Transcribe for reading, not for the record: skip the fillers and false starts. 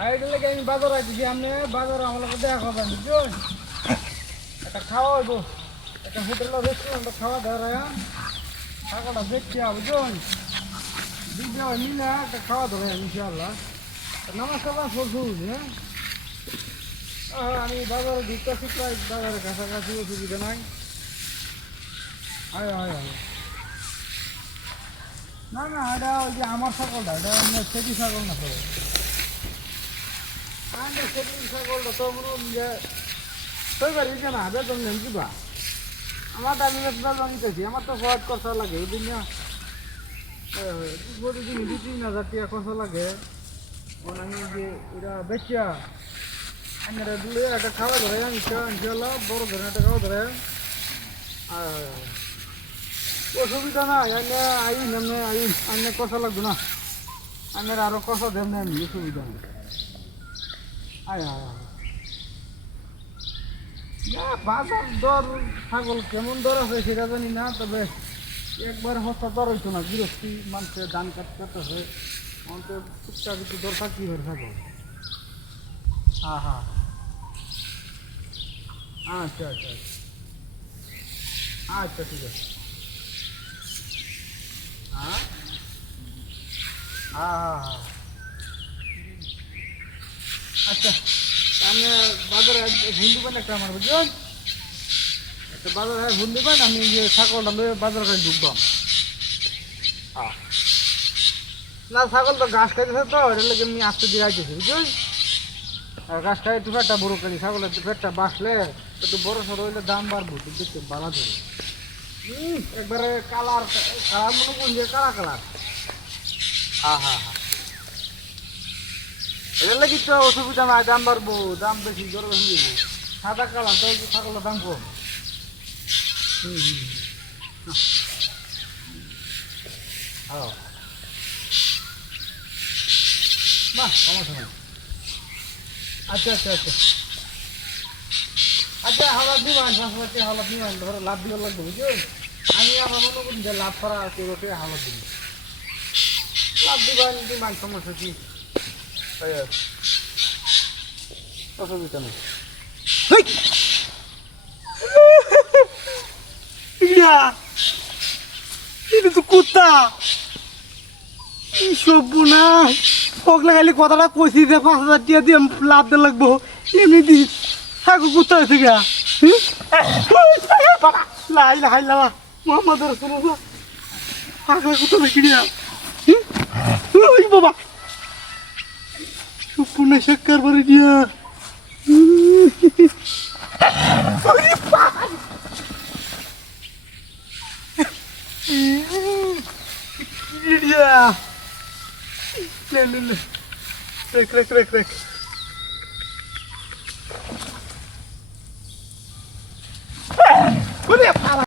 ID লাগে আমি বাজার আইছি আপনি বাজার আমাকে দেখা করবেন বুঝছেন একটা খাওয়া হইব একটা হোটেল রেস্টুরেন্টে খাওয়া দাওয়া টাকাটা দেখছি বুঝছেন দুইটা মিলে একটা খাওয়া দাওয়া ইনশাআল্লাহ নামাজ টামাজ পড়ছি হ্যাঁ আমি বাজারে ঢুকতেছি প্রায় বাজারের কাছাকাছি অসুবিধা নাই আয় আয় আয় না না এটা ওই যে আমার ছাগলটা এটা সেটি ছাগল না তো আমার সেটি ছাগলটা তো মনে যে তৈরি দিচ্ছে না বেতন নেন কিবা আমার আমি বেতন নিতেছি আমার তো সহজ খরচা লাগে এই দিন প্রতিদিন 2-3 হাজার টাকা খরচা লাগে আমি যে এটা বেচা আমরা দুলে একটা খাওয়া ধরে ইনশাআল্লাহ বড় ধরনের একটা খাওয়া ধরে অসুবিধা না আইন আইন কষা লাগবে না আমার আরো কষা দেন না অসুবিধা নেই আয় বাজার দর ছাগল কেমন দর আছে সেটা জানি না তবে একবার হস্তা দর হইতো না গৃহস্থী মানুষের ধান কাটতেছে অন্তর টুকটাক একটু দর থাকতে হবে ছাগল হ্যাঁ আচ্ছা আচ্ছা আচ্ছা ঠিক আছে হ্যাঁ আচ্ছা আপনি বাজারে ভুল দেবেন একটা আমার বুঝলেন একটা বাজারে ভুল দেবেন আমি যে ছাগলটা লয়ে বাজার কাছে ঢুকবাম হ্যাঁ না ছাগল তো ঘাস খাইতেছে তো এটা লেগে আমি আস্তে দিয়ে আইতেছি বুঝলেন আর ঘাস খাই একটু ফেটটা বড়ো করি ছাগলের একটু ফেটটা বাসলে একটু বড়ো সড়ো হইলে দাম বাড়বো দেখতে ভালো ধরে একবারে কালার কালার মনে করুন যে কালার হ্যাঁ এর লাগি তো অসুবিধা নাই দাম বাড়বো দাম বেশি জোর বেশি দেবো সাদা কালার তো ছাগলের দাম কম হ্যাঁ বাহ সমস্যা নাই আচ্ছা হাওলাত দিবেন শাশুড়ি হাওলাত দিবেন ধরো লাভ দিবার লাগবে বুঝলেন আমি আমার মনে করি যে লাভ করা কেউ হাওলাত দিবেন লাভ দিবেন সমস্যা কি অসুবিধা নেই এটা তো কুত্তা কি সব না পগলা খালি কথাটা কইছি যে 5,000 টাকা দিয়ে লাভ দিয়ে লাগবো এমনি দিস থাকো কুত্তা হয়েছে গা লাই লাই লালা মোহাম্মদ রাসূলুল্লাহ পাগলা কুত্তা দেখি না ওই বাবা সুপুনা শক্কর ভরে দিয়া লে রেখ